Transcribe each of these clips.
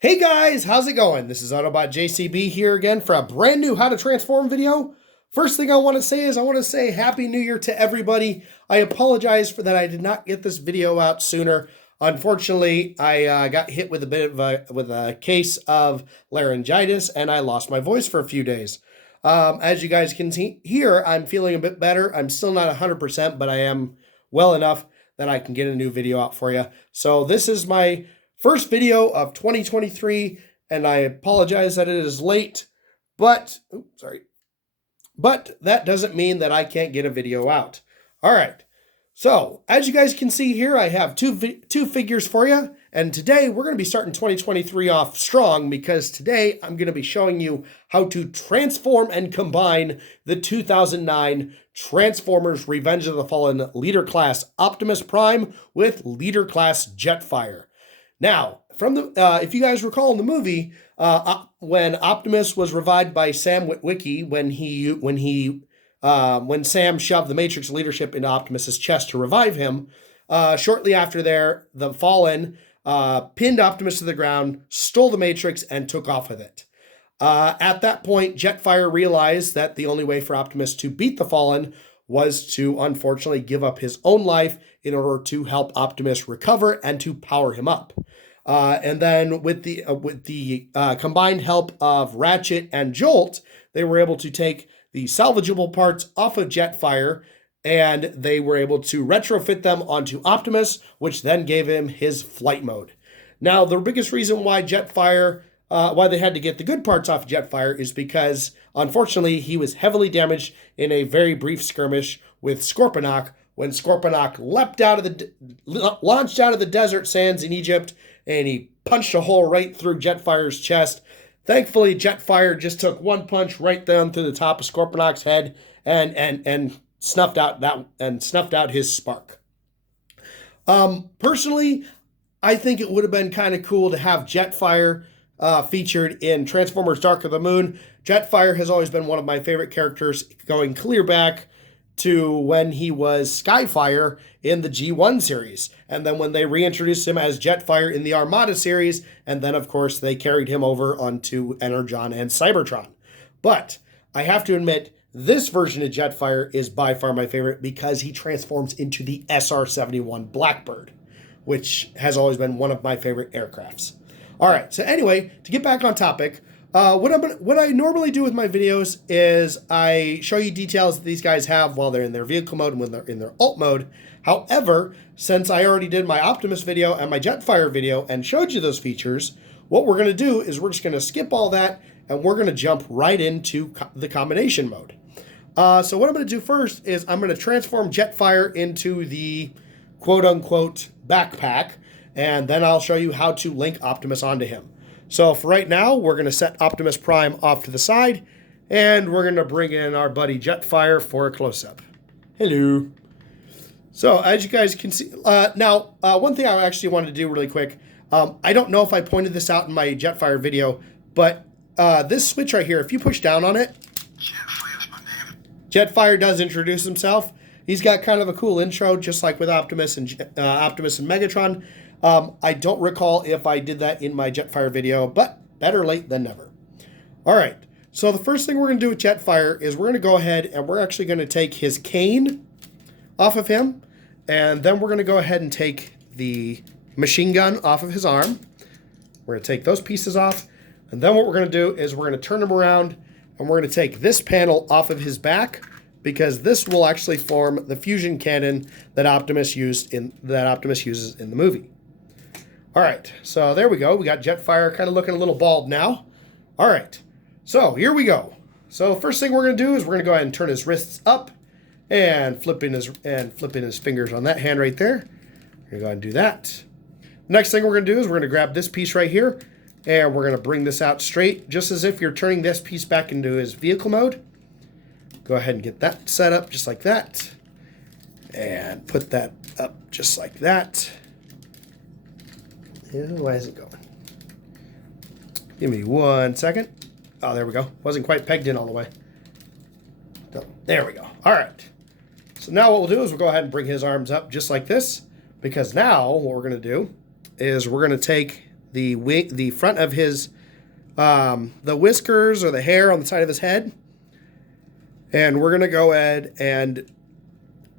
Hey guys, how's it going? This is Autobot JCB here again for a brand new How to Transform video. First thing I want to say is I want to say Happy New Year to everybody. I apologize for that I did not get this video out sooner. Unfortunately, I got hit with a bit of a case of laryngitis and I lost my voice for a few days. As you guys can see here, I'm feeling a bit better. I'm still not 100%, but I am well enough that I can get a new video out for you. So this is my first video of 2023, and I apologize that it is late, but that doesn't mean that I can't get a video out. All right, so as you guys can see here, I have two figures for you, and today we're going to be starting 2023 off strong because today I'm going to be showing you how to transform and combine the 2009 Transformers Revenge of the Fallen Leader Class Optimus Prime with Leader Class Jetfire. Now, from the if you guys recall in the movie, when Optimus was revived by Sam Witwicky, when Sam shoved the Matrix leadership into Optimus's chest to revive him, shortly after there, the Fallen pinned Optimus to the ground, stole the Matrix, and took off with it. At that point, Jetfire realized that the only way for Optimus to beat the Fallen was to unfortunately give up his own life in order to help Optimus recover and to power him up. And then with the combined help of Ratchet and Jolt, they were able to take the salvageable parts off of Jetfire, and they were able to retrofit them onto Optimus, which then gave him his flight mode. Now, the biggest reason why Jetfire, why they had to get the good parts off of Jetfire is because, unfortunately, he was heavily damaged in a very brief skirmish with Scorponok when Scorponok launched out of the desert sands in Egypt, and he punched a hole right through Jetfire's chest. Thankfully, Jetfire just took one punch right down through the top of Scorponok's head and snuffed out his spark. Personally, I think it would have been kind of cool to have Jetfire featured in Transformers Dark of the Moon. Jetfire has always been one of my favorite characters, going clear back to when he was Skyfire in the G1 series. And then when they reintroduced him as Jetfire in the Armada series, and then, of course, they carried him over onto Energon and Cybertron. But I have to admit, this version of Jetfire is by far my favorite because he transforms into the SR-71 Blackbird, which has always been one of my favorite aircrafts. All right, so anyway, to get back on topic, what I normally do with my videos is I show you details that these guys have while they're in their vehicle mode and when they're in their alt mode. However, since I already did my Optimus video and my Jetfire video and showed you those features, what we're going to do is we're just going to skip all that and we're going to jump right into the combination mode. So what I'm going to do first is I'm going to transform Jetfire into the quote-unquote backpack, and then I'll show you how to link Optimus onto him. So for right now, we're going to set Optimus Prime off to the side, and we're going to bring in our buddy Jetfire for a close-up. Hello. So as you guys can see, one thing I actually wanted to do really quick, I don't know if I pointed this out in my Jetfire video, but this switch right here, if you push down on it, Jetfire does introduce himself. He's got kind of a cool intro, just like with Optimus and Megatron. I don't recall if I did that in my Jetfire video, but better late than never. All right, so the first thing we're going to do with Jetfire is we're going to go ahead and we're actually going to take his cane off of him, and then we're going to go ahead and take the machine gun off of his arm. We're going to take those pieces off, and then what we're going to do is we're going to turn him around, and we're going to take this panel off of his back, because this will actually form the fusion cannon that Optimus uses in the movie. All right, so there we go. We got Jetfire kind of looking a little bald now. All right, so here we go. So first thing we're going to do is we're going to go ahead and turn his wrists up and flipping his fingers on that hand right there. We're going to go ahead and do that. Next thing we're going to do is we're going to grab this piece right here, and we're going to bring this out straight, just as if you're turning this piece back into his vehicle mode. Go ahead and get that set up just like that, and put that up just like that. Why is it going? Give me 1 second. Oh, there we go. Wasn't quite pegged in all the way. There we go. All right. So now what we'll do is we'll go ahead and bring his arms up just like this, because now what we're going to do is we're going to take the front of his the whiskers or the hair on the side of his head. And we're going to go ahead and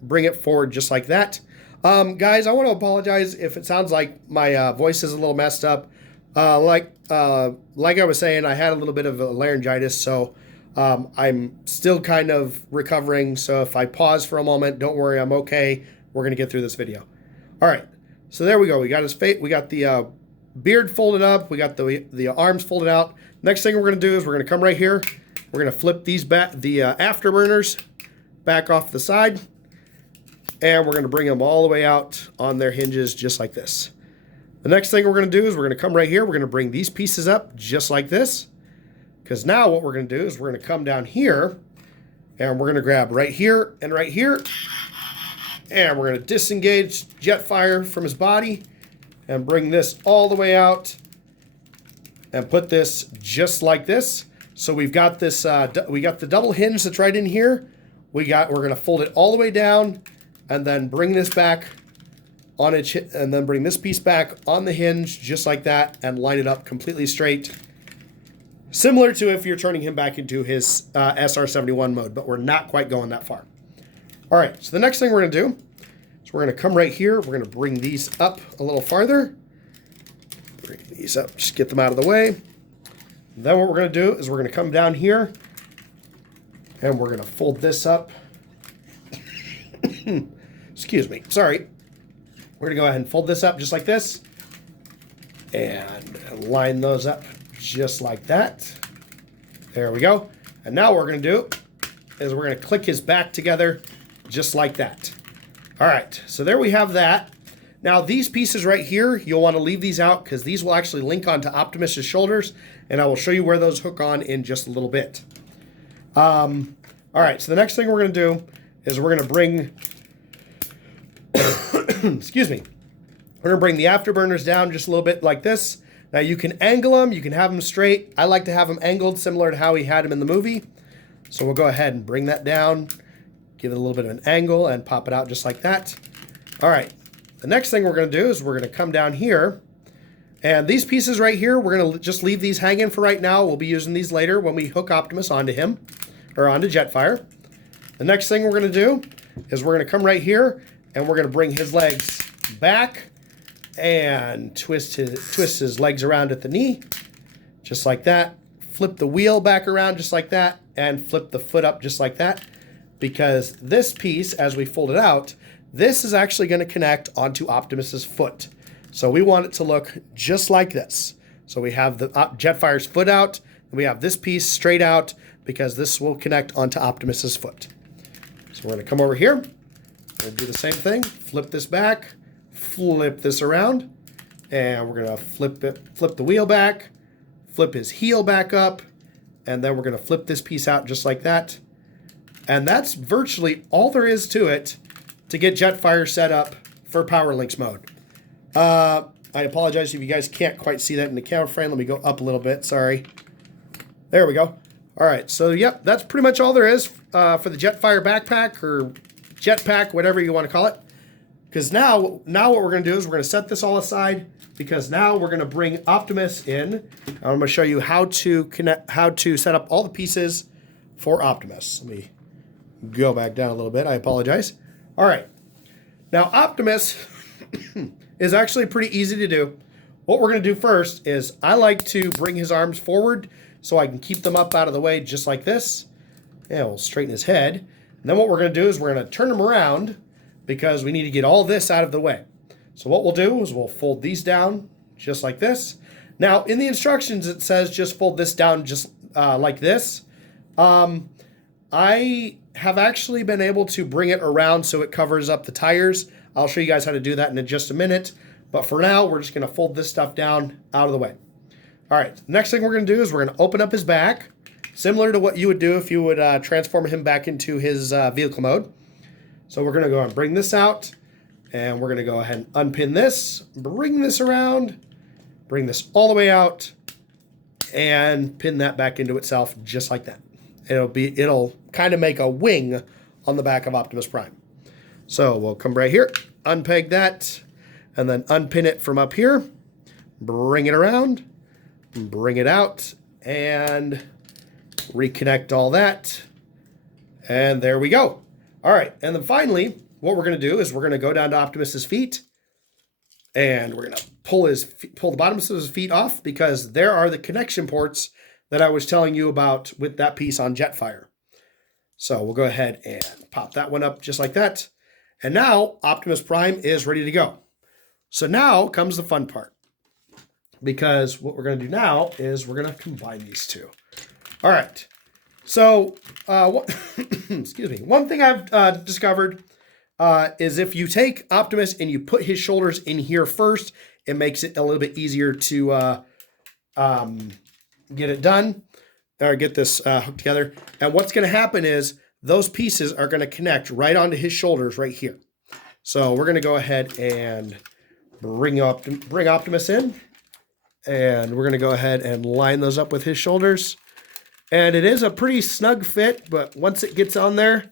bring it forward just like that. Guys, I want to apologize if it sounds like my voice is a little messed up. Like I was saying, I had a little bit of a laryngitis, so I'm still kind of recovering. So if I pause for a moment, don't worry, I'm okay. We're going to get through this video. All right, so there we go. We got his face. We got the beard folded up. We got the arms folded out. Next thing we're going to do is we're going to come right here. We're going to flip these back, the afterburners back off the side, and we're going to bring them all the way out on their hinges just like this. The next thing we're going to do is we're going to come right here. We're going to bring these pieces up just like this, because now what we're going to do is we're going to come down here, and we're going to grab right here and right here, and we're going to disengage Jetfire from his body and bring this all the way out and put this just like this. So we've got this, we got the double hinge that's right in here. We're going to fold it all the way down and then bring this back on it, and then bring this piece back on the hinge just like that and line it up completely straight. Similar to if you're turning him back into his SR-71 mode, but we're not quite going that far. All right, so the next thing we're going to do is we're going to come right here. We're going to bring these up a little farther. Bring these up, just get them out of the way. Then what we're going to do is we're going to come down here and we're going to fold this up. Excuse me, sorry. We're going to go ahead and fold this up just like this and line those up just like that. There we go. And now what we're going to do is we're going to click his back together just like that. All right, so there we have that. Now these pieces right here, you'll want to leave these out because these will actually link onto Optimus's shoulders, and I will show you where those hook on in just a little bit. All right, so the next thing we're going to do is we're going to bring, excuse me, we're going to bring the afterburners down just a little bit like this. Now you can angle them, you can have them straight. I like to have them angled similar to how he had them in the movie. So we'll go ahead and bring that down, give it a little bit of an angle, and pop it out just like that. All right. The next thing we're going to do is we're going to come down here, and these pieces right here, we're going to just leave these hanging for right now. We'll be using these later when we hook Optimus onto him, or onto Jetfire. The next thing we're going to do is we're going to come right here, and we're going to bring his legs back and twist his legs around at the knee, just like that. Flip the wheel back around just like that, and flip the foot up just like that, because this piece, as we fold it out, this is actually going to connect onto Optimus's foot. So we want it to look just like this. So we have the Jetfire's foot out, and we have this piece straight out because this will connect onto Optimus's foot. So we're going to come over here. We're going to do the same thing. Flip this back, flip this around, and we're going to flip the wheel back, flip his heel back up, and then we're going to flip this piece out just like that. And that's virtually all there is to it to get Jetfire set up for Power Links mode. I apologize if you guys can't quite see that in the camera frame. Let me go up a little bit, sorry. There we go. All right, so yep, that's pretty much all there is for the Jetfire backpack or jetpack, whatever you want to call it. Because now what we're going to do is we're going to set this all aside, because now we're going to bring Optimus in. I'm going to show you how to set up all the pieces for Optimus. Let me go back down a little bit. I apologize. All right. Now, Optimus is actually pretty easy to do. What we're going to do first is I like to bring his arms forward so I can keep them up out of the way just like this. And we'll straighten his head. And then what we're going to do is we're going to turn him around because we need to get all this out of the way. So what we'll do is we'll fold these down just like this. Now, in the instructions, it says just fold this down just like this. I have actually been able to bring it around so it covers up the tires. I'll show you guys how to do that in just a minute. But for now, we're just going to fold this stuff down out of the way. All right, next thing we're going to do is we're going to open up his back, similar to what you would do if you would transform him back into his vehicle mode. So we're going to go and bring this out, and we're going to go ahead and unpin this, bring this around, bring this all the way out, and pin that back into itself just like that. It'll kind of make a wing on the back of Optimus Prime. So we'll come right here, unpeg that, and then unpin it from up here. bring it around, bring it out, and reconnect all that. And there we go. All right, and then finally, what we're going to do is we're going to go down to Optimus's feet, and we're going to pull the bottoms of his feet off, because there are the connection ports that I was telling you about with that piece on Jetfire. So we'll go ahead and pop that one up just like that. And now Optimus Prime is ready to go. So now comes the fun part, because what we're going to do now is we're going to combine these two. All right. So, excuse me. One thing I've discovered is if you take Optimus and you put his shoulders in here first, it makes it a little bit easier to get it done, or get this hooked together. And what's going to happen is those pieces are going to connect right onto his shoulders right here. So we're going to go ahead and bring Optimus in, and we're going to go ahead and line those up with his shoulders. And it is a pretty snug fit, but once it gets on there,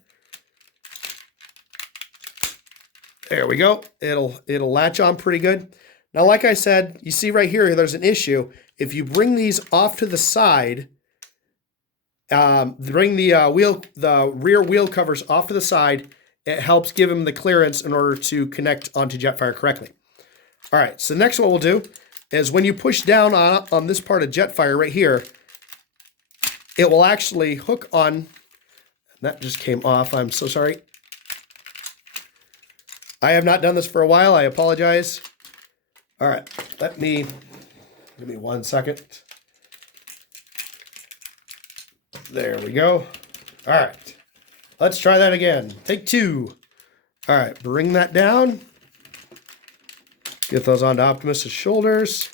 there we go. It'll latch on pretty good. Now, like I said, you see right here, there's an issue. If you bring these off to the side, bring the rear wheel covers off to the side, it helps give him the clearance in order to connect onto Jetfire correctly. All right, so next what we'll do is when you push down on this part of Jetfire right here, it will actually hook on. That just came off. I'm so sorry. I have not done this for a while. I apologize. All right, give me 1 second. There we go. All right, let's try that again. Take two. All right, bring that down. Get those onto Optimus's shoulders.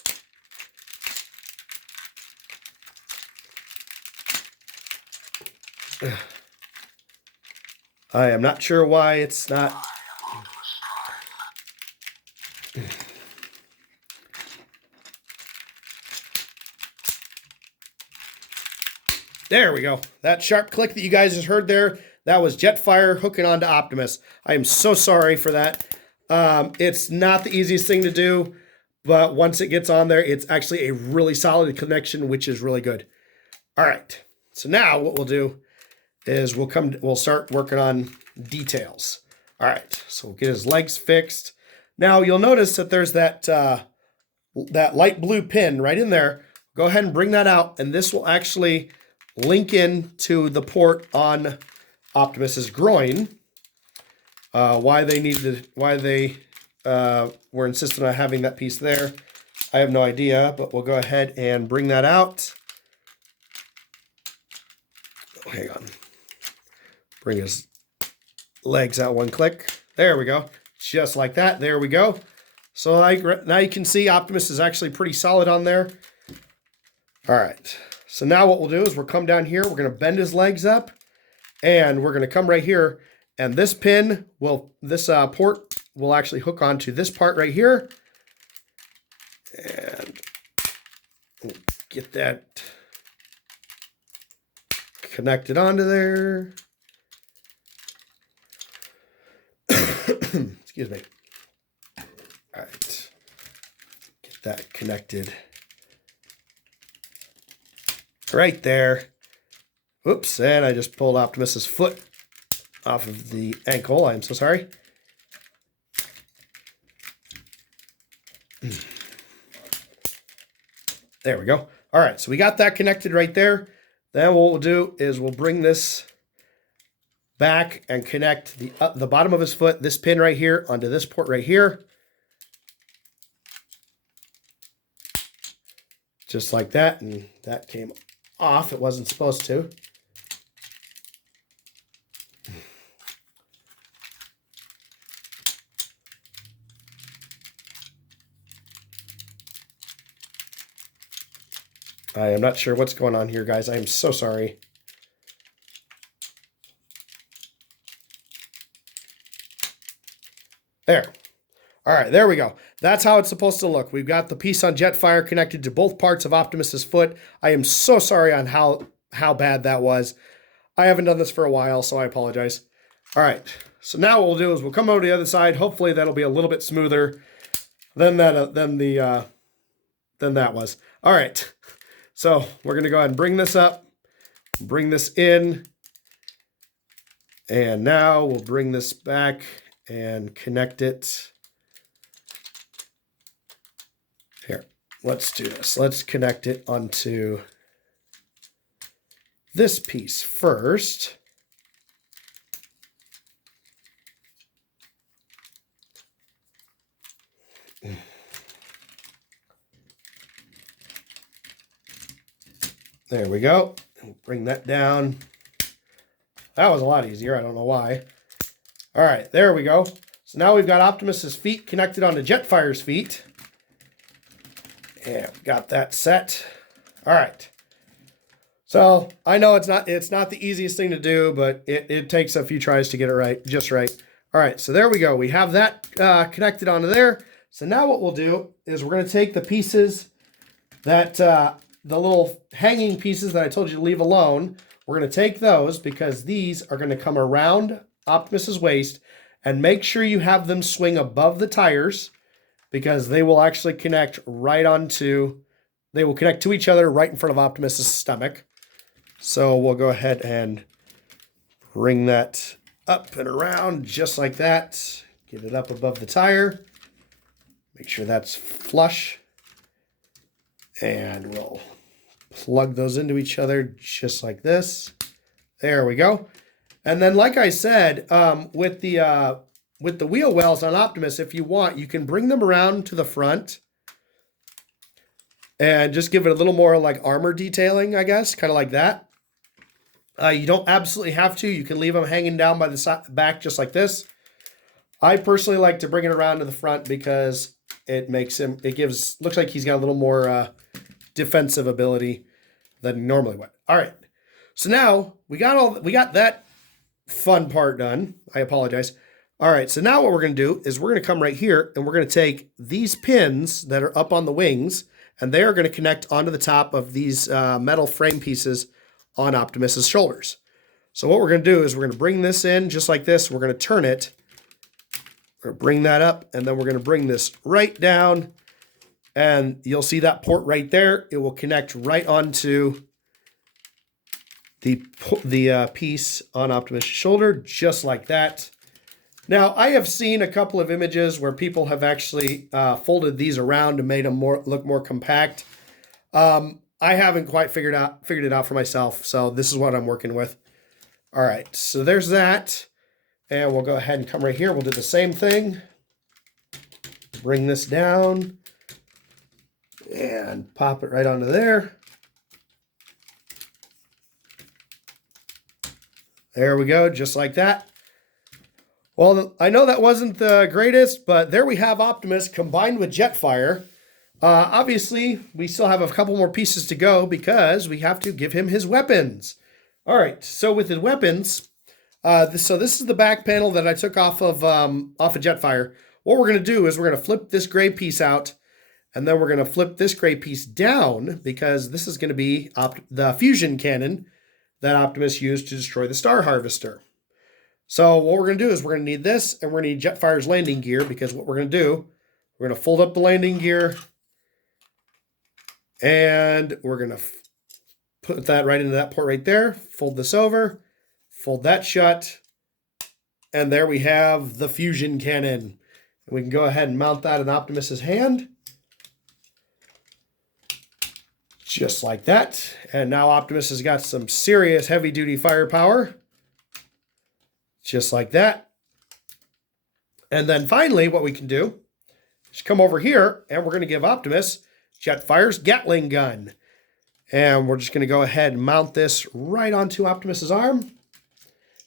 I am not sure why it's not. There we go. That sharp click that you guys just heard there, that was Jetfire hooking onto Optimus. I am so sorry for that. It's not the easiest thing to do, but once it gets on there, it's actually a really solid connection, which is really good. All right. So now what we'll do is we'll start working on details. All right. So we'll get his legs fixed. Now you'll notice that there's that light blue pin right in there. Go ahead and bring that out, and this will actually link in to the port on Optimus's groin. Why they were insistent on having that piece there, I have no idea, but we'll go ahead and bring that out. Oh, hang on. Bring his legs out one click. There we go. Just like that. There we go. So now you can see Optimus is actually pretty solid on there. All right. So now what we'll do is we'll come down here. We're going to bend his legs up, and we're going to come right here. And this port will actually hook onto this part right here. And we'll get that connected onto there. Excuse me. All right. Get that connected right there. Oops, and I just pulled Optimus's foot off of the ankle. I'm so sorry. There we go. All right, so we got that connected right there. Then what we'll do is we'll bring this back and connect the bottom of his foot, this pin right here, onto this port right here. Just like that, and that came off. It wasn't supposed to. I am not sure what's going on here, guys. I am so sorry. There. All right, there we go. That's how it's supposed to look. We've got the piece on Jetfire connected to both parts of Optimus's foot. I am so sorry on how bad that was. I haven't done this for a while, so I apologize. All right, so now what we'll do is we'll come over to the other side. Hopefully that'll be a little bit smoother than the than that was. All right. So we're going to go ahead and bring this up, bring this in. And now we'll bring this back and connect it. Here, let's do this. Let's connect it onto this piece first. There we go. Bring that down. That was a lot easier. I don't know why. All right, there we go. So now we've got Optimus's feet connected onto Jetfire's feet. And we got that set. All right. So I know it's not the easiest thing to do, but it takes a few tries to get it right, just right. All right, so there we go. We have that connected onto there. So now what we'll do is we're going to take the pieces that, the little hanging pieces that I told you to leave alone. We're going to take those because these are going to come around Optimus's waist, and make sure you have them swing above the tires because they will actually connect right onto, they will connect to each other right in front of Optimus's stomach. So we'll go ahead and bring that up and around just like that. Get it up above the tire. Make sure that's flush. And we'll plug those into each other just like this. There we go. And then, like I said, with the wheel wells on Optimus, if you want, you can bring them around to the front and just give it a little more like armor detailing, I guess, kind of like that. You don't absolutely have to. You can leave them hanging down by the back just like this. I personally like to bring it around to the front because it makes him, looks like he's got a little more defensive ability than he normally would. All right. So now we got that fun part done. I apologize. All right. So now what we're going to do is we're going to come right here and we're going to take these pins that are up on the wings, and they are going to connect onto the top of these metal frame pieces on Optimus's shoulders. So what we're going to do is we're going to bring this in just like this. We're going to turn it. We're going to bring that up, and then we're going to bring this right down, and you'll see that port right there. It will connect right onto the piece on Optimus' shoulder, just like that. Now, I have seen a couple of images where people have actually folded these around and made them look more compact. I haven't quite figured it out for myself, so this is what I'm working with. All right, so there's that. And we'll go ahead and come right here. We'll do the same thing. Bring this down and pop it right onto there. There we go, just like that. Well, I know that wasn't the greatest, but there we have Optimus combined with Jetfire. Obviously, we still have a couple more pieces to go because we have to give him his weapons. All right, so with his weapons, so this is the back panel that I took off of Jetfire. What we're going to do is we're going to flip this gray piece out, and then we're going to flip this gray piece down because this is going to be the fusion cannon that Optimus used to destroy the Star Harvester. So what we're going to do is we're going to need this, and we're going to need Jetfire's landing gear, because what we're going to do, we're going to fold up the landing gear, and we're going to put that right into that port right there, fold this over, fold that shut, and there we have the fusion cannon. We can go ahead and mount that in Optimus's hand. Just like that. And now Optimus has got some serious heavy-duty firepower. Just like that. And then finally, what we can do is come over here, and we're going to give Optimus Jetfire's Gatling gun. And we're just going to go ahead and mount this right onto Optimus's arm.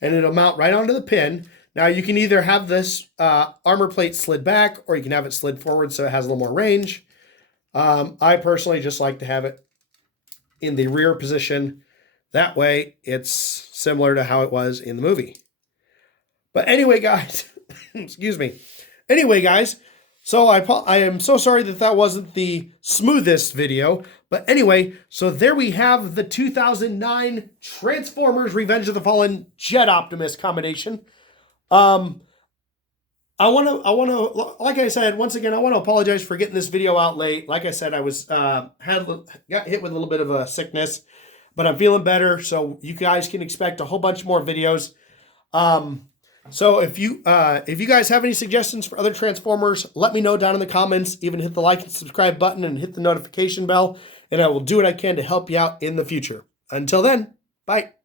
And it'll mount right onto the pin. Now, you can either have this armor plate slid back, or you can have it slid forward so it has a little more range. I personally just like to have it in the rear position. That way, it's similar to how it was in the movie. But anyway, guys, excuse me. Anyway, guys, so I am so sorry that wasn't the smoothest video. But anyway, so there we have the 2009 Transformers Revenge of the Fallen Jet Optimus combination. like I said, once again, I want to apologize for getting this video out late. Like I said, I was got hit with a little bit of a sickness, but I'm feeling better, so you guys can expect a whole bunch more videos. So if you guys have any suggestions for other Transformers, let me know down in the comments. Even hit the like and subscribe button and hit the notification bell, and I will do what I can to help you out in the future. Until then, bye.